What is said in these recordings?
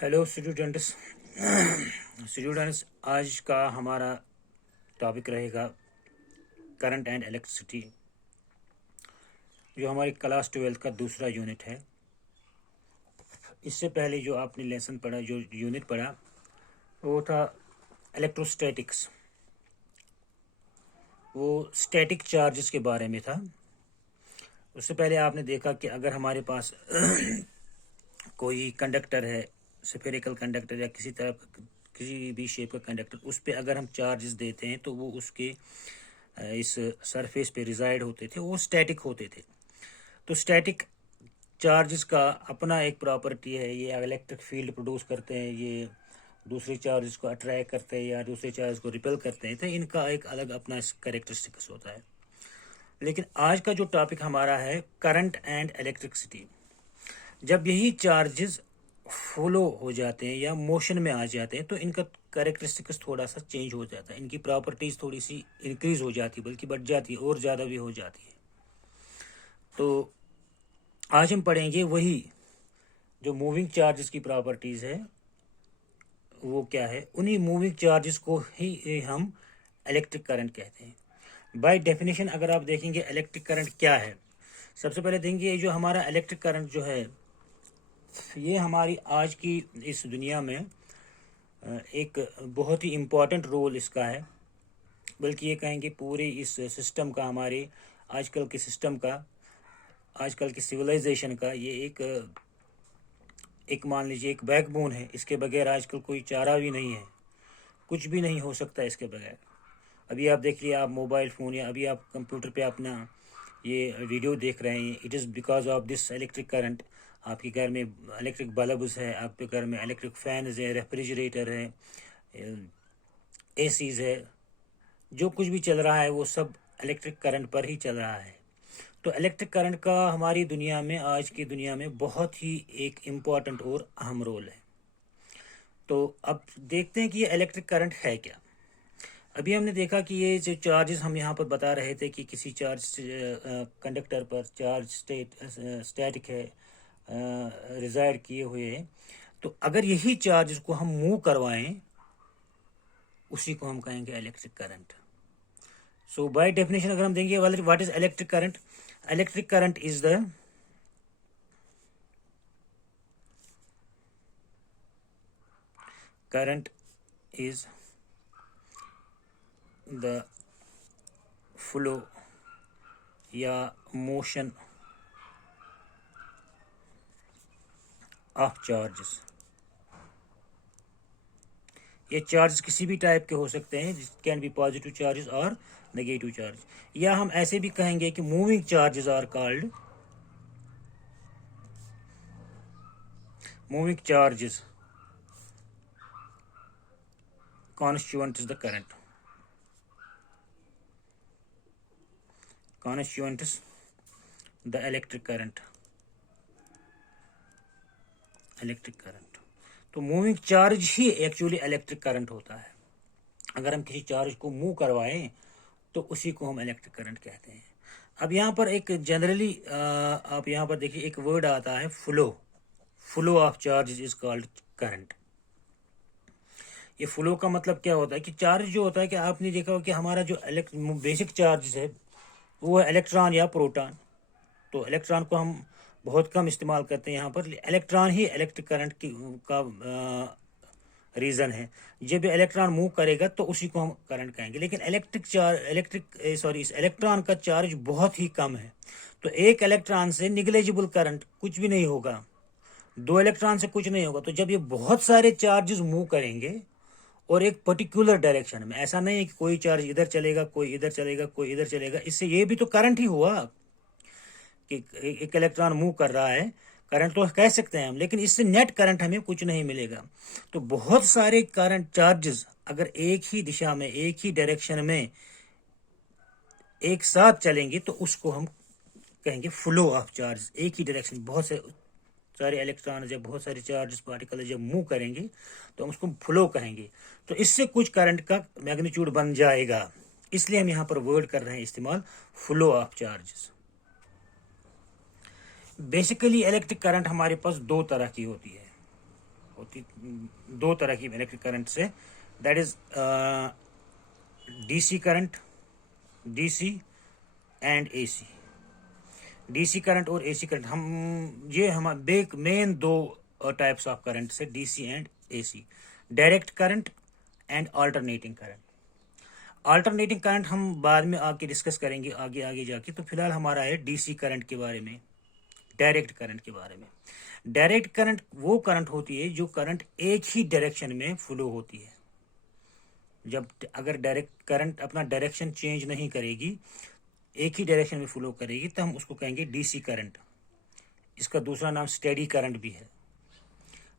Hello students. आज का हमारा टॉपिक रहेगा करंट एंड इलेक्ट्रिसिटी, जो हमारी क्लास 12 का दूसरा यूनिट है। इससे पहले जो आपने लेसन पढ़ा, जो यूनिट पढ़ा, वो था इलेक्ट्रोस्टैटिक्स। वो स्टैटिक चार्जेस के बारे में था। उससे पहले आपने देखा कि अगर हमारे पास कोई कंडक्टर है, स्फेरिकल कंडक्टर या किसी भी शेप का कंडक्टर, उस पर अगर हम चार्जेस देते हैं तो वो उसके इस सरफेस पे रिजाइड होते थे, वो स्टैटिक होते थे। तो स्टैटिक चार्जेस का अपना एक प्रॉपर्टी है, ये इलेक्ट्रिक फील्ड प्रोड्यूस करते हैं, ये दूसरे चार्जेस को अट्रैक्ट करते हैं या दूसरे चार्ज को रिपेल करते हैं, तो इनका एक अलग अपना कैरेक्टरिस्टिक्स होता है। लेकिन आज का जो टॉपिक हमारा है करंट एंड इलेक्ट्रिसिटी, जब यही चार्जेस फ्लो हो जाते हैं या मोशन में आ जाते हैं तो इनका कैरेक्टरिस्टिक्स थोड़ा सा चेंज हो जाता है, इनकी प्रॉपर्टीज थोड़ी सी इंक्रीज हो जाती है, बल्कि बढ़ जाती है और ज़्यादा भी हो जाती है। तो आज हम पढ़ेंगे वही जो मूविंग चार्जेस की प्रॉपर्टीज है, वो क्या है। उन्हीं मूविंग चार्जेस को ही हम इलेक्ट्रिक करंट कहते हैं। बाय डेफिनेशन अगर आप देखेंगे इलेक्ट्रिक करंट क्या है, सबसे पहले देखेंगे जो हमारा इलेक्ट्रिक करंट जो है, ये हमारी आज की इस दुनिया में एक बहुत ही इम्पोर्टेंट रोल इसका है। बल्कि ये कहेंगे पूरे इस सिस्टम का, हमारे आजकल के सिस्टम का, आजकल की सिविलाइजेशन का ये एक मान लीजिए एक बैकबोन है। इसके बगैर आजकल कोई चारा भी नहीं है, कुछ भी नहीं हो सकता इसके बगैर। अभी आप देख लिए, आप मोबाइल फ़ोन या अभी आप कंप्यूटर पे अपना ये वीडियो देख रहे हैं, it is because of this electric current. आपके घर में इलेक्ट्रिक बल्ब्स है, आपके घर में इलेक्ट्रिक फैंस है, रेफ्रिजरेटर है, एसीज है, जो कुछ भी चल रहा है वो सब इलेक्ट्रिक करंट पर ही चल रहा है। तो इलेक्ट्रिक करंट का हमारी दुनिया में, आज की दुनिया में बहुत ही एक इम्पॉर्टेंट और अहम रोल है। तो अब देखते हैं कि ये इलेक्ट्रिक करंट है क्या। अभी हमने देखा कि ये जो चार्जेस हम यहाँ पर बता रहे थे कि किसी चार्ज कंडक्टर पर चार्ज स्टैटिक है, रिजाइड किए हुए हैं। तो अगर यही चार्जेस को हम मूव करवाएं, उसी को हम कहेंगे electric current. So by definition अगर हम देंगे what is electric current, electric current is the current is the flow या motion of charges। ये चार्ज किसी भी टाइप के हो सकते हैं, कैन बी पॉजिटिव चार्जेस और नेगेटिव चार्ज, या हम ऐसे भी कहेंगे कि moving charges are called moving charges constituents the current, constituents the electric current। तो मूविंग चार्ज ही एक्चुअली इलेक्ट्रिक करंट होता है। अगर हम किसी चार्ज को मूव करवाएं तो उसी को हम इलेक्ट्रिक करंट कहते हैं। अब यहाँ पर एक जनरली आप यहाँ पर देखिए एक वर्ड आता है flow of charge is called current. ये फ्लो का मतलब क्या होता है कि चार्ज जो होता है, कि आपने देखा हो कि हमारा जो बेसिक चार्ज है वो है इलेक्ट्रॉन या प्रोटॉन। तो इलेक्ट्रॉन को हम बहुत कम इस्तेमाल करते हैं यहाँ पर। इलेक्ट्रॉन ही इलेक्ट्रिक करंट का रीज़न है। जब इलेक्ट्रॉन मूव करेगा तो उसी को हम करंट कहेंगे। लेकिन इस इलेक्ट्रॉन का चार्ज बहुत ही कम है, तो एक इलेक्ट्रॉन से निगलेजिबल करंट, कुछ भी नहीं होगा। दो इलेक्ट्रॉन से कुछ नहीं होगा। तो जब ये बहुत सारे चार्जेस मूव करेंगे और एक पर्टिकुलर डायरेक्शन में, ऐसा नहीं है कि कोई चार्ज इधर चलेगा, कोई इधर चलेगा, कोई इधर चलेगा, इससे ये भी तो करंट ही हुआ कि एक इलेक्ट्रॉन मूव कर रहा है, करंट तो कह सकते हैं हम, लेकिन इससे नेट करंट हमें कुछ नहीं मिलेगा। तो बहुत सारे करंट चार्जेस अगर एक ही दिशा में, एक ही डायरेक्शन में एक साथ चलेंगे तो उसको हम कहेंगे फ्लो ऑफ चार्ज। एक ही डायरेक्शन, बहुत सारे इलेक्ट्रॉन जब, बहुत सारे चार्जेस पार्टिकल जब मूव करेंगे तो हम उसको फ्लो कहेंगे। तो इससे कुछ करंट का मैग्नीट्यूड बन जाएगा, इसलिए हम यहाँ पर वर्ड कर रहे हैं इस्तेमाल, flow of charges. Basically electric current हमारे पास दो तरह की होती है, होती, दो तरह की इलेक्ट्रिक करंट से, that is DC current, DC and AC. DC current और एसी करंट, ये हमारे मेन दो टाइप्स ऑफ करंट से, DC and AC. Direct current and alternating current. Alternating current हम बाद में आके डिस्कस करेंगे आगे आगे जाके। तो फिलहाल हमारा है डीसी करंट के बारे में, डायरेक्ट करंट के बारे में। डायरेक्ट करंट वो करंट होती है जो करंट एक ही डायरेक्शन में फ्लो होती है। जब अगर डायरेक्ट करंट अपना डायरेक्शन चेंज नहीं करेगी, एक ही डायरेक्शन में फ्लो करेगी, तो हम उसको कहेंगे डीसी करंट। इसका दूसरा नाम स्टेडी करंट भी है,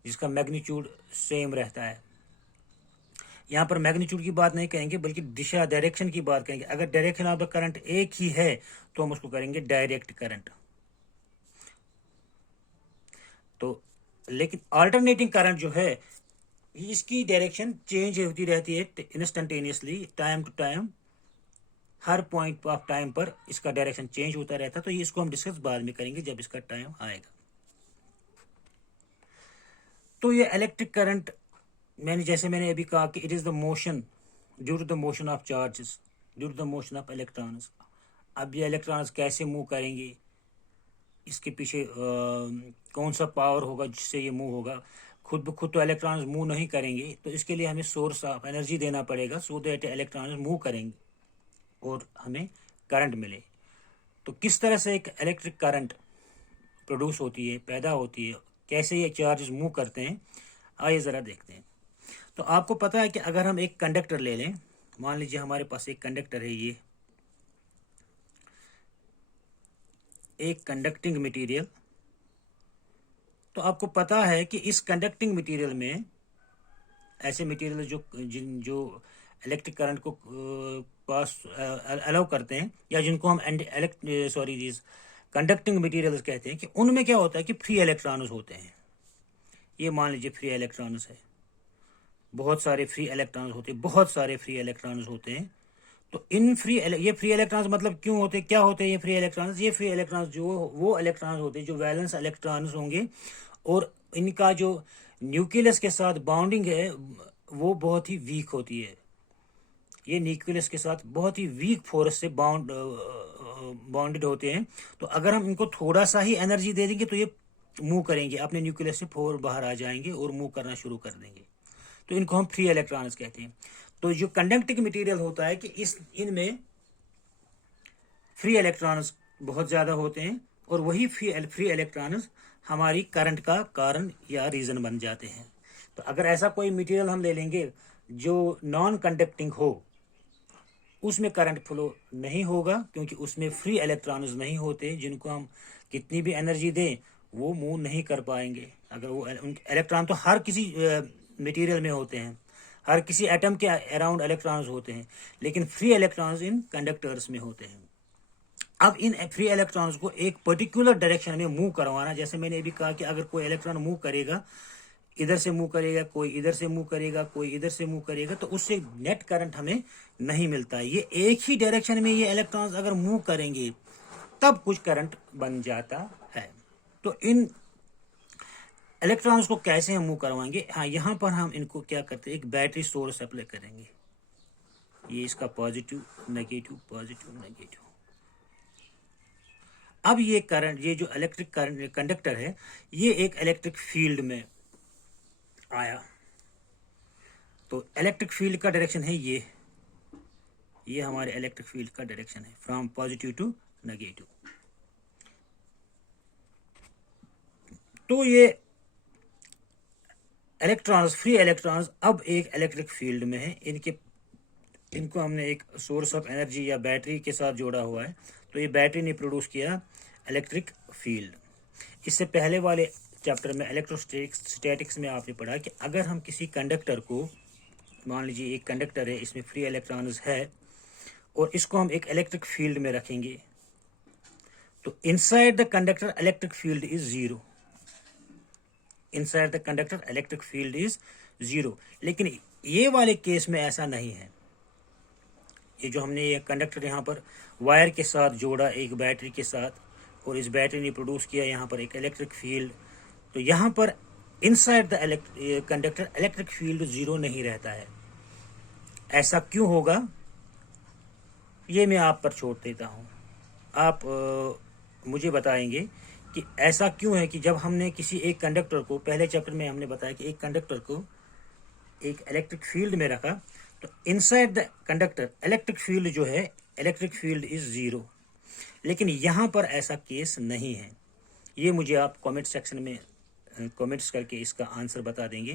जिसका मैग्नीट्यूड सेम रहता है। यहाँ पर मैग्नीट्यूड की बात नहीं कहेंगे, बल्कि दिशा, डायरेक्शन की बात करेंगे। अगर डायरेक्शन ऑफ द करंट एक ही है तो हम उसको करेंगे डायरेक्ट करंट। तो लेकिन अल्टरनेटिंग करंट जो है, इसकी डायरेक्शन चेंज होती रहती है इंस्टेंटेनियसली, टाइम टू टाइम। हर पॉइंट ऑफ टाइम पर इसका डायरेक्शन चेंज होता रहता है। तो ये इसको हम डिस्कस बाद में करेंगे जब इसका टाइम आएगा। तो ये इलेक्ट्रिक करंट, मैंने अभी कहा कि it is the motion due to the motion of charges, due to the motion of electrons. अब ये इलेक्ट्रॉन्स कैसे मूव करेंगे, इसके पीछे कौन सा पावर होगा जिससे ये मूव होगा। खुद ब खुद तो इलेक्ट्रॉन्स मूव नहीं करेंगे, तो इसके लिए हमें सोर्स ऑफ एनर्जी देना पड़ेगा, सो दैट इलेक्ट्रॉन्स मूव करेंगे और हमें करंट मिले। तो किस तरह से एक इलेक्ट्रिक करंट प्रोड्यूस होती है, पैदा होती है, कैसे ये चार्जेस मूव करते हैं, आइए ज़रा देखते हैं। तो आपको पता है कि अगर हम एक कंडक्टर ले लें, मान लीजिए हमारे पास एक कंडक्टर है, ये एक कंडक्टिंग मटेरियल। तो आपको पता है कि इस कंडक्टिंग मटेरियल में ऐसे मटेरियल जो इलेक्ट्रिक करंट को पास अलाउ करते हैं, या जिनको हम कंडक्टिंग मटेरियल्स कहते हैं, कि उनमें क्या होता है कि फ्री इलेक्ट्रॉन्स होते हैं। ये मान लीजिए फ्री इलेक्ट्रॉन्स है, बहुत सारे फ्री इलेक्ट्रॉन्स होते हैं, बहुत सारे फ्री इलेक्ट्रॉन्स होते हैं। तो इन ये फ्री इलेक्ट्रॉन्स मतलब क्यों होते हैं, क्या होते हैं ये फ्री इलेक्ट्रॉन्स? ये फ्री इलेक्ट्रॉन्स जो वो इलेक्ट्रॉन्स होते हैं जो वैलेंस इलेक्ट्रॉन्स होंगे, और इनका जो न्यूक्लियस के साथ बाउंडिंग है वो बहुत ही वीक होती है। ये न्यूक्लियस के साथ बहुत ही वीक फोर्स से बाउंडेड होते हैं। तो अगर हम इनको थोड़ा सा ही एनर्जी दे देंगे तो ये मूव करेंगे, अपने न्यूक्लियस से बाहर आ जाएंगे और मूव करना शुरू कर देंगे। तो इनको हम फ्री इलेक्ट्रॉन्स कहते हैं। तो जो कंडक्टिंग मटेरियल होता है कि इनमें फ्री इलेक्ट्रॉन्स बहुत ज्यादा होते हैं, और वही फ्री इलेक्ट्रॉन्स हमारी करंट का कारण या रीजन बन जाते हैं। तो अगर ऐसा कोई मटेरियल हम ले लेंगे जो नॉन कंडक्टिंग हो, उसमें करंट फ्लो नहीं होगा, क्योंकि उसमें फ्री इलेक्ट्रॉन्स नहीं होते, जिनको हम कितनी भी एनर्जी दें वो मूव नहीं कर पाएंगे। अगर वो इलेक्ट्रॉन तो हर किसी मटेरियल में होते हैं, हर किसी एटम के अराउंड इलेक्ट्रॉन्स होते हैं, लेकिन फ्री इलेक्ट्रॉन्स इन कंडक्टर्स में होते हैं। अब इन फ्री इलेक्ट्रॉन्स को एक पर्टिकुलर डायरेक्शन में मूव करवाना, जैसे मैंने अभी कहा कि अगर कोई इलेक्ट्रॉन मूव करेगा, इधर से मूव करेगा, कोई इधर से मूव करेगा, कोई इधर से मूव करेगा, तो उससे नेट करंट हमें नहीं मिलता। ये एक ही डायरेक्शन में ये इलेक्ट्रॉन्स अगर मूव करेंगे तब कुछ करंट बन जाता है। तो इन इलेक्ट्रॉन्स को कैसे हम मूव करवाएंगे? हाँ, यहाँ पर हम इनको क्या करते हैं, एक बैटरी सोर्स अप्लाई करेंगे। ये इसका पॉजिटिव नेगेटिव, पॉजिटिव नेगेटिव। अब ये करंट, ये जो इलेक्ट्रिक करंट कंडक्टर है, ये एक इलेक्ट्रिक फील्ड में आया। तो इलेक्ट्रिक फील्ड का डायरेक्शन है ये हमारे इलेक्ट्रिक फील्ड का डायरेक्शन है, फ्रॉम पॉजिटिव टू नेगेटिव। तो ये इलेक्ट्रॉन्स, फ्री इलेक्ट्रॉन्स अब एक इलेक्ट्रिक फील्ड में है। इनको हमने एक सोर्स ऑफ एनर्जी या बैटरी के साथ जोड़ा हुआ है। तो ये बैटरी ने प्रोड्यूस किया इलेक्ट्रिक फील्ड। इससे पहले वाले चैप्टर में इलेक्ट्रोस्टैटिक्स में आपने पढ़ा कि अगर हम किसी कंडक्टर को, मान लीजिए एक कंडक्टर है, इसमें फ्री इलेक्ट्रॉन्स है, और इसको हम एक इलेक्ट्रिक फील्ड में रखेंगे, तो inside the conductor electric field is zero. Inside the conductor electric field is zero. लेकिन ये वाले केस में ऐसा नहीं है। ये जो हमने ये कंडक्टर यहाँ पर वायर के साथ जोड़ा एक बैटरी के साथ, और इस बैटरी ने प्रोड्यूस किया यहाँ पर एक इलेक्ट्रिक फील्ड। तो यहाँ पर inside the conductor electric field zero नहीं रहता है। ऐसा क्यों होगा, ये मैं आप पर छोड़ देता हूँ। आप मुझे बताएंगे कि ऐसा क्यों है कि जब हमने किसी एक कंडक्टर को, पहले चैप्टर में हमने बताया कि एक कंडक्टर को एक इलेक्ट्रिक फील्ड में रखा, तो inside the conductor electric field जो है, इलेक्ट्रिक फील्ड इज जीरो। लेकिन यहाँ पर ऐसा केस नहीं है। ये मुझे आप कमेंट सेक्शन में कमेंट्स करके इसका आंसर बता देंगे,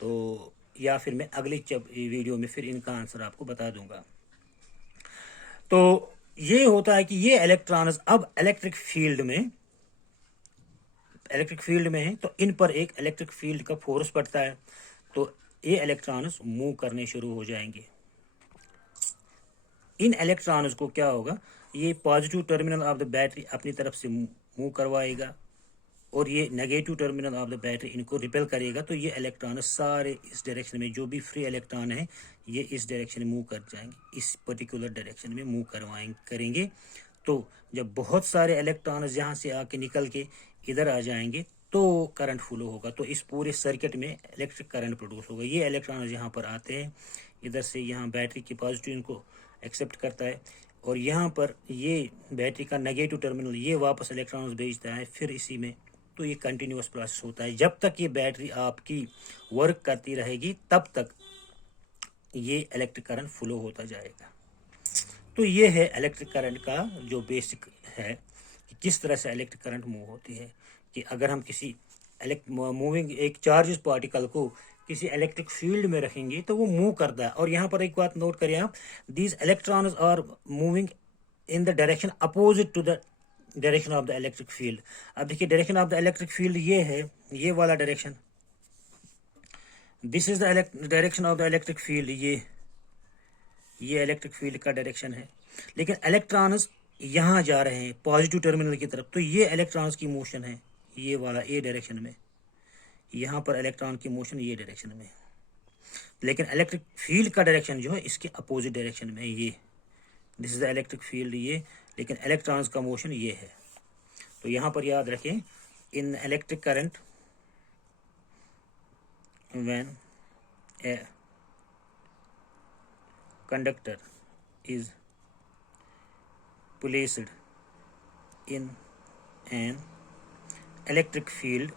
तो या फिर मैं अगले वीडियो में फिर इनका आंसर आपको बता दूंगा। तो ये होता है कि ये इलेक्ट्रॉन्स अब इलेक्ट्रिक फील्ड में है, तो इन पर एक इलेक्ट्रिक फील्ड का फोर्स पड़ता है, तो ये इलेक्ट्रॉन्स मूव करने शुरू हो जाएंगे। इन इलेक्ट्रॉन्स को क्या होगा, ये positive terminal of the battery अपनी तरफ से मूव करवाएगा और ये negative terminal of the battery इनको रिपेल करेगा। तो ये इलेक्ट्रॉन सारे इस डायरेक्शन में, जो भी फ्री इलेक्ट्रॉन है ये इस डायरेक्शन में मूव कर जाएंगे, इस पर्टिकुलर डायरेक्शन में मूव करेंगे। तो जब बहुत सारे इलेक्ट्रॉन यहाँ से आके निकल के इधर आ जाएंगे तो करंट फ्लो होगा, तो इस पूरे सर्किट में इलेक्ट्रिक करंट प्रोड्यूस होगा। ये इलेक्ट्रॉन यहाँ पर आते हैं, इधर से यहाँ बैटरी की पॉजिटिव इनको एक्सेप्ट करता है और यहाँ पर ये बैटरी का नेगेटिव टर्मिनल ये वापस इलेक्ट्रॉन्स भेजता है फिर इसी में। तो ये कंटिन्यूअस प्रोसेस होता है, जब तक ये बैटरी आपकी वर्क करती रहेगी तब तक ये इलेक्ट्रिक करंट फ्लो होता जाएगा। तो ये है इलेक्ट्रिक करंट का जो बेसिक है कि किस तरह से इलेक्ट्रिक करंट मूव होती है। कि अगर हम किसी मूविंग एक चार्ज पार्टिकल को किसी इलेक्ट्रिक फील्ड में रखेंगे तो वो मूव करता है। और यहाँ पर एक बात नोट करिए आप, these electrons are moving in the direction opposite to the direction of the electric field. अब देखिए direction of the electric field ये है, ये वाला direction, this is the direction of the electric field, ये इलेक्ट्रिक फील्ड का direction है। लेकिन इलेक्ट्रॉन्स यहाँ जा रहे हैं पॉजिटिव टर्मिनल की तरफ, तो ये इलेक्ट्रॉन्स की मोशन है ये वाला ए डायरेक्शन में, यहाँ पर इलेक्ट्रॉन की मोशन ये डायरेक्शन में। लेकिन इलेक्ट्रिक फील्ड का डायरेक्शन जो है इसके अपोजिट डायरेक्शन में, ये this is the electric field ये, लेकिन इलेक्ट्रॉन्स का मोशन ये है। तो यहाँ पर याद रखें, इन electric current when A conductor is placed in an electric field,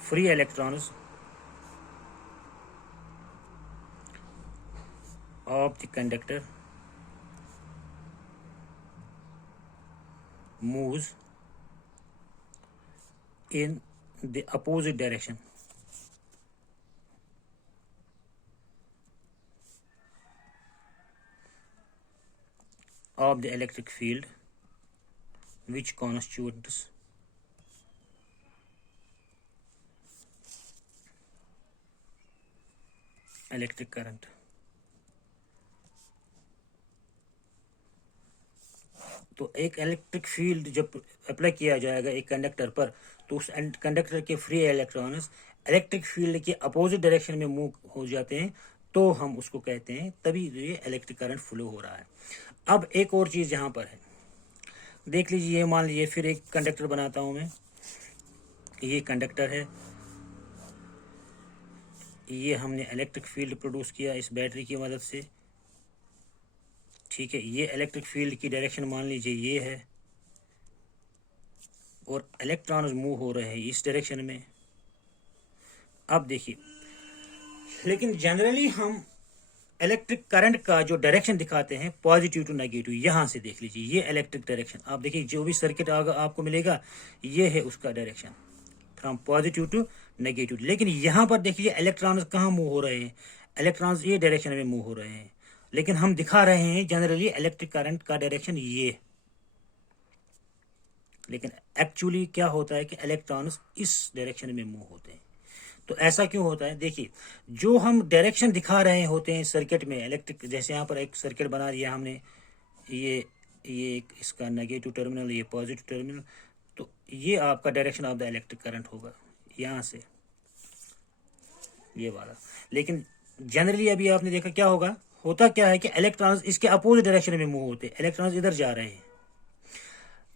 free electrons of the conductor moves in the opposite direction of the electric field which constitutes electric current। तो एक इलेक्ट्रिक फील्ड जब apply किया जाएगा एक conductor पर, तो उस conductor के फ्री इलेक्ट्रॉन्स इलेक्ट्रिक फील्ड के अपोजिट डायरेक्शन में मूव हो जाते हैं, तो हम उसको कहते हैं, तभी ये इलेक्ट्रिक करंट फ्लो हो रहा है। अब एक और चीज़ यहाँ पर है, देख लीजिए, ये मान लीजिए फिर एक कंडक्टर बनाता हूँ मैं, ये कंडक्टर है, ये हमने इलेक्ट्रिक फील्ड प्रोड्यूस किया इस बैटरी की मदद से, ठीक है। ये इलेक्ट्रिक फील्ड की डायरेक्शन मान लीजिए ये है और इलेक्ट्रॉन्स मूव हो रहे हैं इस डायरेक्शन में। अब देखिए, लेकिन जनरली हम इलेक्ट्रिक करंट का जो डायरेक्शन दिखाते हैं पॉजिटिव टू नेगेटिव, यहां से देख लीजिए ये इलेक्ट्रिक डायरेक्शन, आप देखिए जो भी सर्किट आपको मिलेगा ये है उसका direction from positive to negative. लेकिन यहां पर देखिए इलेक्ट्रॉन्स कहाँ मूव हो रहे हैं, इलेक्ट्रॉन्स ये डायरेक्शन में मूव हो रहे हैं, लेकिन हम दिखा रहे हैं जनरली इलेक्ट्रिक करंट का डायरेक्शन ये, लेकिन एक्चुअली क्या होता है कि इलेक्ट्रॉन्स इस डायरेक्शन में मूव होते हैं। तो ऐसा क्यों होता है, देखिए जो हम डायरेक्शन दिखा रहे होते हैं सर्किट में इलेक्ट्रिक, जैसे यहाँ पर एक सर्किट बना दिया हमने, ये एक इसका नेगेटिव टर्मिनल, ये पॉजिटिव टर्मिनल, तो ये आपका direction of the electric current होगा यहाँ से ये वाला। लेकिन जनरली अभी आपने देखा क्या होता क्या है कि इलेक्ट्रॉन्स इसके अपोजिट डायरेक्शन में मूव होते हैं, इलेक्ट्रॉन्स इधर जा रहे हैं।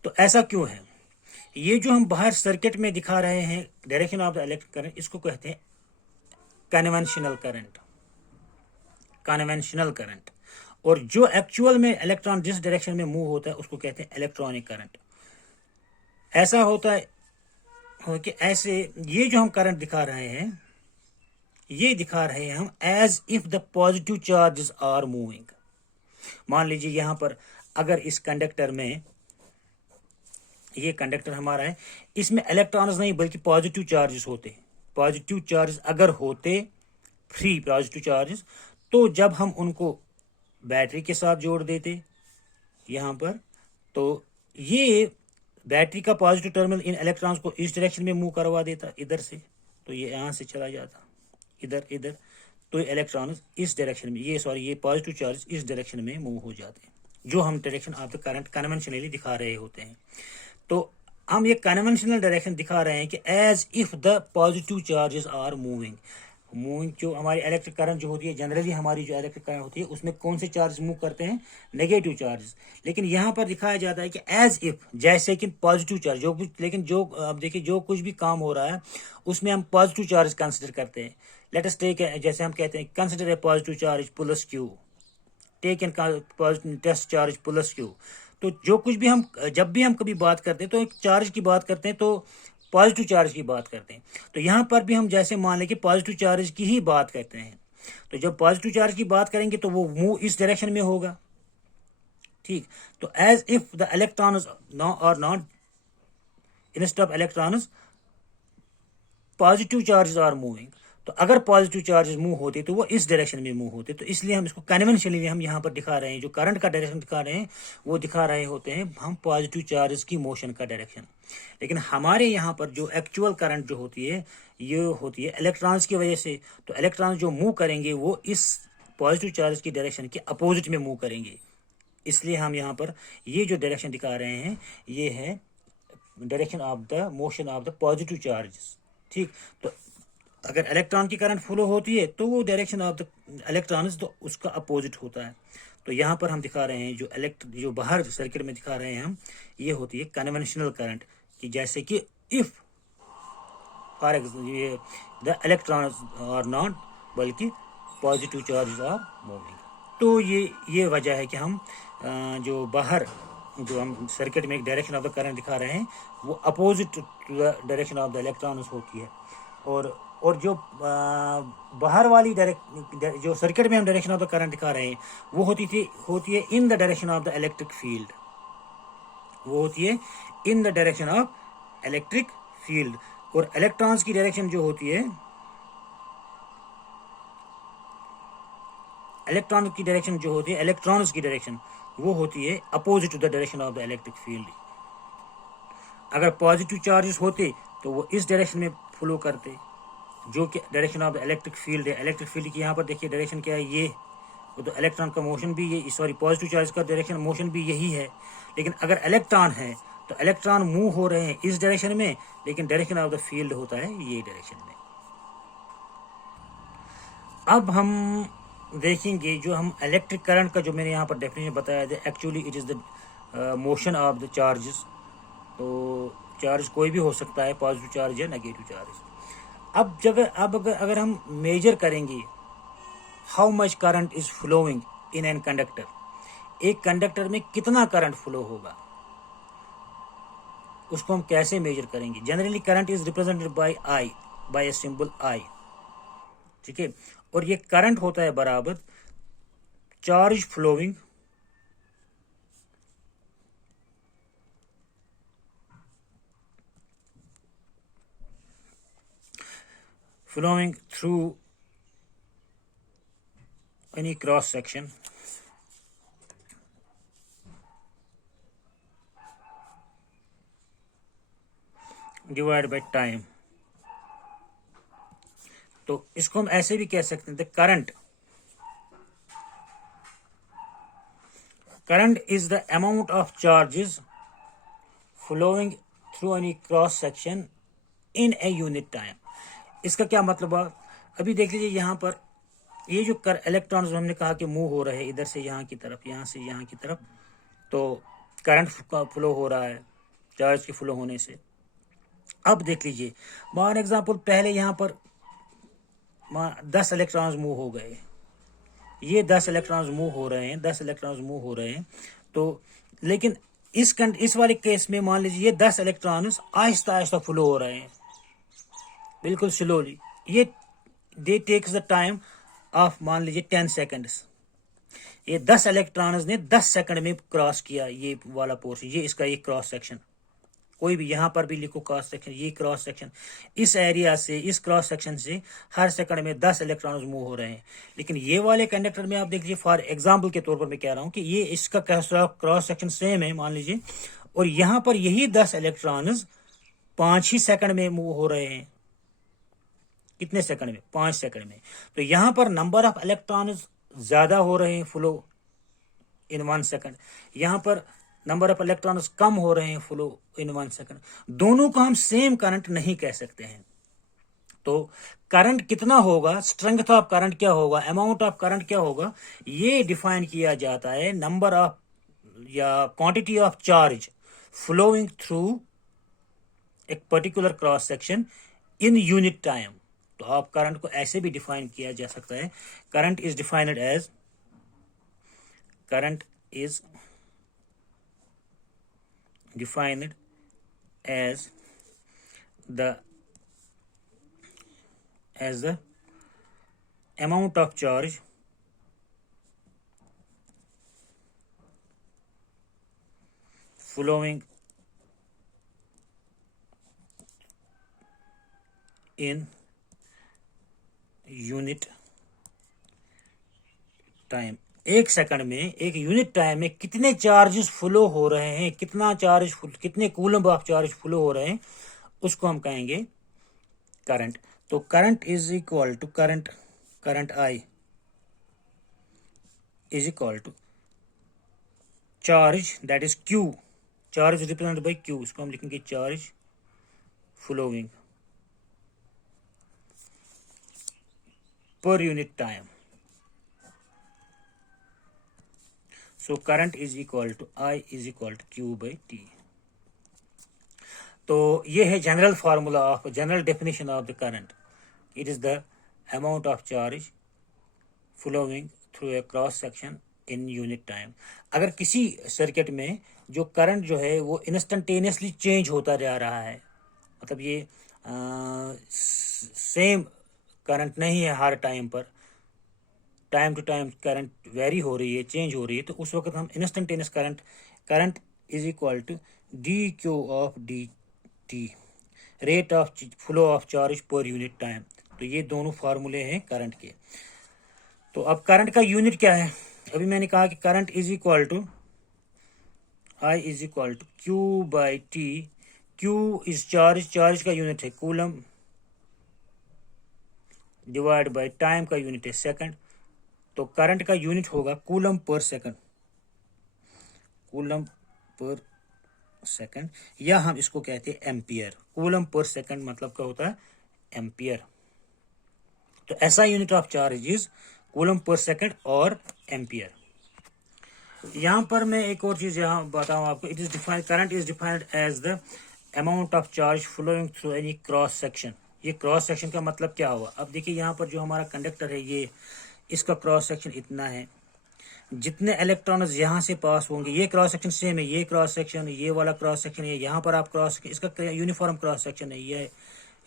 तो ऐसा क्यों है, ये जो हम बाहर सर्किट में दिखा रहे हैं direction of the electric current, इसको कहते हैं कन्वेंशनल करंट, कन्वेंशनल करंट। और जो एक्चुअल में इलेक्ट्रॉन जिस डायरेक्शन में मूव होता है उसको कहते हैं इलेक्ट्रॉनिक करंट। ऐसा होता है कि ऐसे ये जो हम करंट दिखा रहे हैं, ये दिखा रहे हैं हम as if the positive charges are moving. मान लीजिए यहां पर अगर इस कंडक्टर में, ये कंडक्टर हमारा है, इसमें इलेक्ट्रॉन्स नहीं बल्कि पॉजिटिव चार्जेस होते, पॉजिटिव चार्जेस अगर होते, फ्री पॉजिटिव चार्जेस, तो जब हम उनको बैटरी के साथ जोड़ देते यहां पर, तो ये बैटरी का पॉजिटिव टर्मिनल इन इलेक्ट्रॉन्स को इस डायरेक्शन में मूव करवा देता इधर से, तो ये यहां से चला जाता इधर इधर, तो इलेक्ट्रॉन इस डायरेक्शन में, ये पॉजिटिव चार्ज इस डायरेक्शन में मूव हो जाते हैं, जो हम direction of the current conventionally दिखा रहे होते हैं। तो हम ये कन्वेंशनल डायरेक्शन दिखा रहे हैं कि as if the positive charges are moving. जो हमारी इलेक्ट्रिक करंट जो होती है, जनरली हमारी जो इलेक्ट्रिक करंट होती है उसमें कौन से चार्ज मूव करते हैं, नेगेटिव चार्जेस। लेकिन यहाँ पर दिखाया जाता है कि एज इफ, जैसे कि पॉजिटिव चार्ज जो कुछ, लेकिन जो अब देखिए जो कुछ भी काम हो रहा है उसमें हम पॉजिटिव चार्ज कंसिडर करते हैं। लेट अस टेक, जैसे हम कहते हैं consider a positive charge plus Q, take an test charge plus Q. तो जो कुछ भी हम, जब भी हम कभी बात करते हैं तो एक चार्ज की बात करते हैं तो पॉजिटिव चार्ज की बात करते हैं। तो यहाँ पर भी हम जैसे मान लें कि पॉजिटिव चार्ज की ही बात करते हैं, तो जब पॉजिटिव चार्ज की बात करेंगे तो वो मूव इस डायरेक्शन में होगा, ठीक। तो as if the electrons are not, instead of electrons positive charges are moving. तो अगर पॉजिटिव चार्जेस मूव होते तो वो इस डायरेक्शन में मूव होते, तो इसलिए हम इसको कन्वेंशनली हम यहाँ पर दिखा रहे हैं, जो करंट का डायरेक्शन दिखा रहे हैं वो दिखा रहे होते हैं हम पॉजिटिव चार्जेस की मोशन का डायरेक्शन। लेकिन हमारे यहाँ पर जो एक्चुअल करंट जो होती है, ये होती है इलेक्ट्रॉन्स की वजह से। तो इलेक्ट्रॉन्स जो मूव करेंगे वो इस पॉजिटिव चार्ज की डायरेक्शन के अपोजिट में मूव करेंगे, इसलिए हम यहाँ पर ये जो डायरेक्शन दिखा रहे हैं ये है direction of the motion of the positive charges, ठीक। तो अगर इलेक्ट्रॉन की करंट फ्लो होती है तो वो डायरेक्शन ऑफ द इलेक्ट्रॉन्स तो उसका अपोजिट होता है। तो यहाँ पर हम दिखा रहे हैं जो बाहर सर्किट में दिखा रहे हैं हम, ये होती है कन्वेंशनल करंट, कि जैसे कि if for example the electrons are not बल्कि पॉजिटिव चार्जेस आर मूविंग। तो ये वजह है कि हम जो बाहर जो हम सर्किट में एक डायरेक्शन ऑफ द करंट दिखा रहे हैं वो opposite to the direction of the electrons होती है। और जो बाहर वाली जो सर्किट में हम डायरेक्शन ऑफ द करंट दिखा रहे हैं वो होती है in the direction of the electric field, वो होती है in the direction of electric field. और इलेक्ट्रॉन्स की डायरेक्शन जो होती है, इलेक्ट्रॉन्स की डायरेक्शन वो होती है opposite to the direction of the electric field. अगर पॉजिटिव चार्जेस होते तो वो इस डायरेक्शन में फ्लो करते, जो कि direction of the electric field है। इलेक्ट्रिक फील्ड की यहाँ पर देखिए डायरेक्शन क्या है, ये वो, तो इलेक्ट्रॉन का मोशन भी ये, सॉरी पॉजिटिव चार्ज का डायरेक्शन मोशन भी यही है। लेकिन अगर इलेक्ट्रॉन है तो इलेक्ट्रॉन मूव हो रहे हैं इस डायरेक्शन में, लेकिन डायरेक्शन ऑफ द फील्ड होता है ये डायरेक्शन में। अब हम देखेंगे जो हम इलेक्ट्रिक करंट का जो मैंने यहाँ पर डेफिनेशन बताया था, actually it is the motion of the charges. तो चार्ज कोई भी हो सकता है, पॉजिटिव चार्ज या नेगेटिव चार्ज। अगर हम मेजर करेंगे how much current is flowing in an conductor, एक कंडक्टर में कितना करंट फ्लो होगा, उसको हम कैसे मेजर करेंगे। Generally current is represented by a symbol I, ठीक है। और ये करंट होता है बराबर charge flowing through any cross section divided by time। तो इसको हम ऐसे भी कह सकते हैं, the current is the amount of charges flowing through any cross section in a unit time. इसका क्या मतलब है, अभी देख लीजिए यहाँ पर ये जो इलेक्ट्रॉन्स हमने कहा कि मूव हो रहे हैं इधर से यहाँ की तरफ, यहाँ से यहाँ की तरफ, तो करंट फ्लो हो रहा है, चार्ज के फ्लो होने से। अब देख लीजिए, फॉर एग्जांपल पहले यहाँ पर 10 इलेक्ट्रॉन्स मूव हो गए, ये 10 इलेक्ट्रॉन्स मूव हो रहे हैं, 10 इलेक्ट्रॉन्स मूव हो रहे हैं। तो लेकिन इस वाले केस में मान लीजिए ये 10 इलेक्ट्रॉन्स आहिस्ता आहिस्ता फ्लो हो रहे हैं, बिल्कुल स्लोली। ये दे टेक्स द टाइम ऑफ मान लीजिए 10 सेकंड्स। ये 10 इलेक्ट्रॉन्स ने 10 सेकंड में क्रॉस किया ये वाला पोर्शन, ये इसका ये क्रॉस सेक्शन। कोई भी यहाँ पर भी लिखो क्रॉस सेक्शन, ये क्रॉस सेक्शन, इस एरिया से, इस क्रॉस सेक्शन से हर सेकंड में 10 इलेक्ट्रॉन्स मूव हो रहे हैं। लेकिन ये वाले कंडक्टर में आप देख लीजिए, फॉर एग्जांपल के तौर पर मैं कह रहा हूं कि ये इसका क्रॉस सेक्शन सेम है मान लीजिए, और यहाँ पर यही 10 इलेक्ट्रॉन्स 5 ही सेकंड में मूव हो रहे हैं। कितने सेकंड में? 5 सेकंड में। तो यहाँ पर नंबर ऑफ इलेक्ट्रॉन्स ज्यादा हो रहे हैं फ्लो इन 1 सेकंड, यहाँ पर नंबर ऑफ इलेक्ट्रॉन्स कम हो रहे हैं फ्लो इन 1 सेकंड। दोनों को हम सेम करंट नहीं कह सकते हैं। तो करंट कितना होगा, स्ट्रेंथ ऑफ करंट क्या होगा, अमाउंट ऑफ करंट क्या होगा, ये डिफाइन किया जाता है नंबर ऑफ या quantity of charge flowing through एक particular cross section in unit time. तो आप करंट को ऐसे भी डिफाइन किया जा सकता है, current is defined as, current is defined as the amount of charge flowing in unit time. एक सेकंड में, एक यूनिट टाइम में कितने चार्जेस फ्लो हो रहे हैं, कितने कूलम ऑफ चार्ज फ्लो हो रहे हैं, उसको हम कहेंगे करंट। तो current is equal to current I is equal to charge, that is Q, charge represented by Q, इसको हम लिखेंगे charge flowing per unit time. So current is equal to I is equal to Q by T। तो ये है general formula of, general definition of the current. It is the amount of charge flowing through a cross section in unit time. अगर किसी circuit में जो current जो है वो इंस्टेंटेनियसली चेंज होता जा रहा है, मतलब ये सेम करंट नहीं है हर टाइम पर, time to time current vary हो रही है, चेंज हो रही है, तो उस वक्त हम instantaneous current is equal to D Q of D T, rate of flow of charge per unit time. तो ये दोनों फार्मूले हैं करंट के। तो अब करंट का यूनिट क्या है? अभी मैंने कहा कि current is equal to I is equal to Q by T. Q is charge का यूनिट है कूलम, डिवाइड बाई टाइम का यूनिट है सेकंड। तो करंट का यूनिट होगा coulomb per second, coulomb per second, या हम इसको कहते हैं एम्पियर। कूलम पर सेकंड मतलब क्या होता है? एम्पियर। तो ऐसा unit of charge is coulomb per second और एम्पियर। यहां पर मैं एक और चीज यहां बताऊं आपको, it is defined, current is defined as the amount of charge flowing through any cross section. ये क्रॉस सेक्शन का मतलब क्या हुआ? अब देखिए यहाँ पर जो हमारा कंडक्टर है, ये इसका क्रॉस सेक्शन इतना है, जितने इलेक्ट्रॉन्स यहाँ से पास होंगे, ये क्रॉस सेक्शन सेम है, ये क्रॉस सेक्शन, ये वाला क्रॉस सेक्शन है, यहाँ पर आप क्रॉस, इसका यूनिफॉर्म क्रॉस सेक्शन है,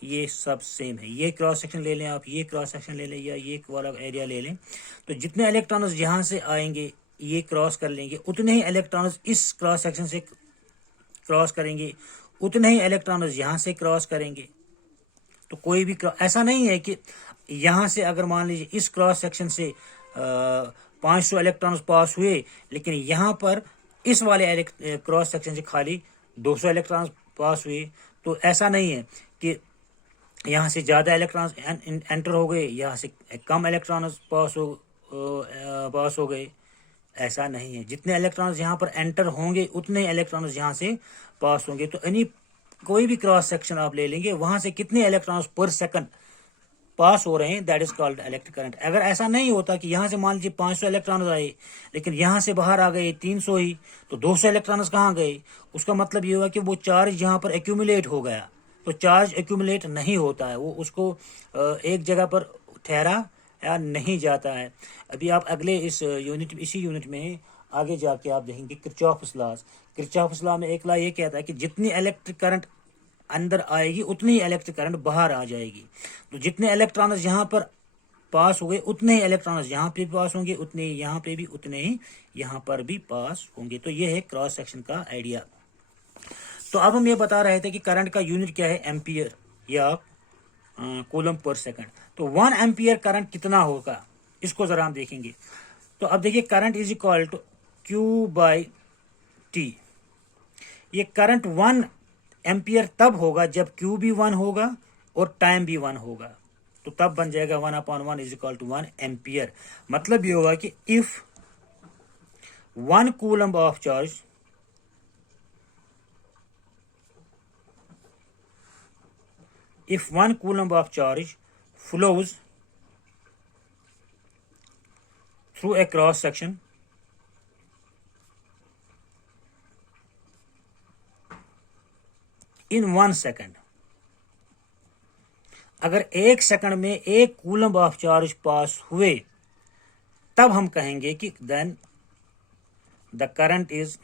ये सब सेम है। ये क्रॉस सेक्शन ले लें आप, ये क्रॉस सेक्शन ले लें, या ये वाला एरिया ले लें, तो जितने इलेक्ट्रॉन्स यहाँ से आएंगे, ये क्रॉस कर लेंगे, उतने ही इलेक्ट्रॉन्स इस क्रॉस सेक्शन से क्रॉस करेंगे, उतने ही इलेक्ट्रॉन्स यहाँ से क्रॉस करेंगे। तो कोई भी ऐसा नहीं है कि यहाँ से अगर मान लीजिए इस क्रॉस सेक्शन से 500 इलेक्ट्रॉन्स पास हुए, लेकिन यहाँ पर इस वाले क्रॉस सेक्शन से खाली 200 इलेक्ट्रॉन्स पास हुए, तो ऐसा नहीं है कि यहाँ से ज़्यादा इलेक्ट्रॉन्स एंटर हो गए, यहाँ से कम इलेक्ट्रॉन्स पास हो गए, ऐसा नहीं है। जितने इलेक्ट्रॉन्स यहाँ पर एंटर होंगे उतने इलेक्ट्रॉन्स यहाँ से पास होंगे। तो कोई भी क्रॉस सेक्शन आप ले लेंगे, वहाँ से कितने इलेक्ट्रॉन्स पर सेकंड पास हो रहे हैं, that is called electric current. अगर ऐसा नहीं होता कि यहाँ से मान लीजिए 500 इलेक्ट्रॉन आए लेकिन यहाँ से बाहर आ गए 300 ही, तो 200 इलेक्ट्रॉन कहाँ गए? उसका मतलब ये हुआ कि वो चार्ज यहाँ पर एक्यूमुलेट हो गया। तो चार्ज एक्यूमुलेट नहीं होता है, वो उसको एक जगह पर ठहरा या नहीं जाता है। अभी आप अगले इसी यूनिट में आगे जाके आप देखेंगे किरचॉफ्स लॉ। किरचॉफ्स लॉ में एक लॉ ये कहता है कि जितनी इलेक्ट्रिक करंट अंदर आएगी उतनी ही इलेक्ट्रिक करंट बाहर आ जाएगी। तो जितने इलेक्ट्रॉन्स यहाँ पर पास हुए उतने ही इलेक्ट्रॉन्स यहाँ पे पास होंगे, उतने ही यहाँ पे भी, उतने ही यहाँ पर भी पास होंगे। तो ये है क्रॉस सेक्शन का आइडिया। तो अब हम ये बता रहे थे कि करंट का यूनिट क्या है, एम्पियर या कूलम पर सेकंड। तो 1 एम्पियर करंट कितना होगा इसको जरा हम देखेंगे। तो अब देखिए current is equal to Q/T। ये करंट 1 एम्पियर तब होगा जब Q भी 1 होगा और टाइम भी 1 होगा। तो तब बन जाएगा 1/1 इज इक्वल टू 1 एम्पियर। मतलब ये होगा कि if 1 coulomb of charge if 1 coulomb of charge flows through a cross section in 1 second, अगर 1 सेकंड में 1 कूलम्ब ऑफ चार्ज पास हुए तब हम कहेंगे कि then the current is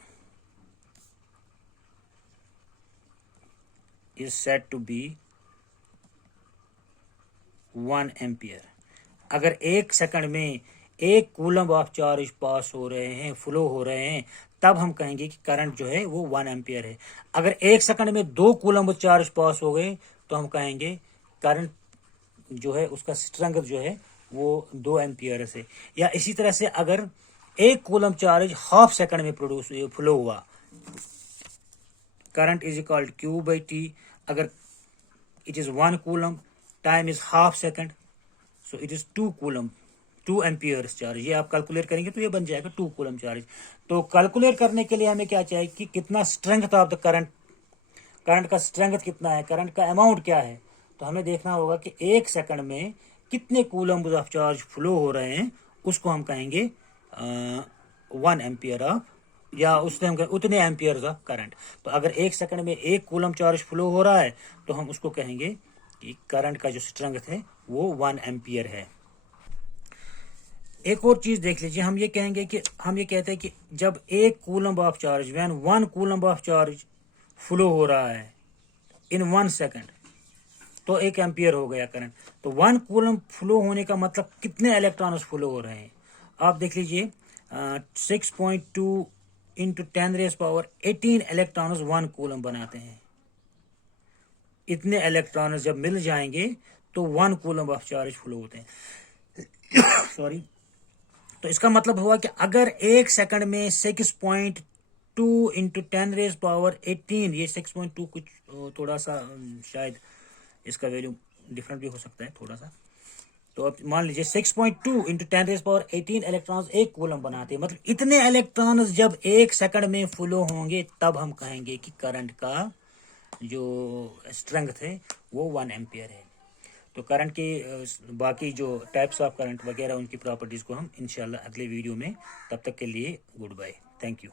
said to be 1 ampere. अगर 1 सेकंड में 1 कूलम्ब ऑफ चार्ज पास हो रहे हैं, फ्लो हो रहे हैं, तब हम कहेंगे कि करंट जो है वो 1 एम्पियर है। अगर 1 सेकंड में 2 कूलम्ब चार्ज पास हो गए तो हम कहेंगे करंट जो है उसका स्ट्रेंथ जो है वो 2 एम्पियर से। या इसी तरह से अगर 1 कूलम्ब चार्ज हाफ सेकंड में फ्लो हुआ, करंट इज इक्वल Q/T। अगर it is 1 coulomb, time is half second, so it is 2 coulomb, 2 ampere charge. ये आप कैलकुलेट करेंगे तो ये बन जाएगा 2 कूलम चार्ज। तो कैलकुलेट करने के लिए हमें क्या चाहिए कि कितना strength of the current, current का स्ट्रेंथ कितना है, करंट का अमाउंट क्या है। तो हमें देखना होगा कि 1 सेकंड में कितने कूलम ऑफ चार्ज फ्लो हो रहे हैं, उसको हम कहेंगे 1 एम्पियर ऑफ, या उससे हम उतने एम्पियर ऑफ करंट। तो अगर 1 सेकंड में 1 कूलम चार्ज फ्लो हो रहा है तो हम उसको कहेंगे कि करंट का जो स्ट्रेंथ है वो 1 एम्पियर है। एक और चीज देख लीजिए, हम ये कहेंगे कि हम ये कहते हैं कि जब 1 coulomb of charge, when 1 coulomb of charge flow हो रहा है इन 1 सेकंड, तो 1 एम्पियर हो गया करंट। तो 1 कूलम्ब फ्लो होने का मतलब कितने इलेक्ट्रॉन्स फ्लो हो रहे हैं। आप देख लीजिए 6.2 इंटू 10⁻18 इलेक्ट्रॉन्स 1 कूलम्ब बनाते हैं। इतने इलेक्ट्रॉन जब मिल जाएंगे तो 1 कूलम्ब ऑफ चार्ज फ्लो होते हैं। सॉरी। तो इसका मतलब हुआ कि अगर 1 सेकंड में 6.2 इंटू 10⁻18, ये 6.2 कुछ थोड़ा सा शायद इसका वैल्यू डिफरेंट भी हो सकता है थोड़ा सा। तो अब मान लीजिए 6.2 इंटू 10⁻18 इलेक्ट्रॉन्स 1 कूलम्ब बनाते हैं। मतलब इतने इलेक्ट्रॉन्स जब 1 सेकंड में फ्लो होंगे तब हम कहेंगे कि करंट का जो स्ट्रेंथ है वो 1 एम्पियर है। तो करंट के बाकी जो टाइप्स ऑफ करंट वगैरह उनकी प्रॉपर्टीज को हम इंशाल्लाह अगले वीडियो में, तब तक के लिए गुड बाय, थैंक यू।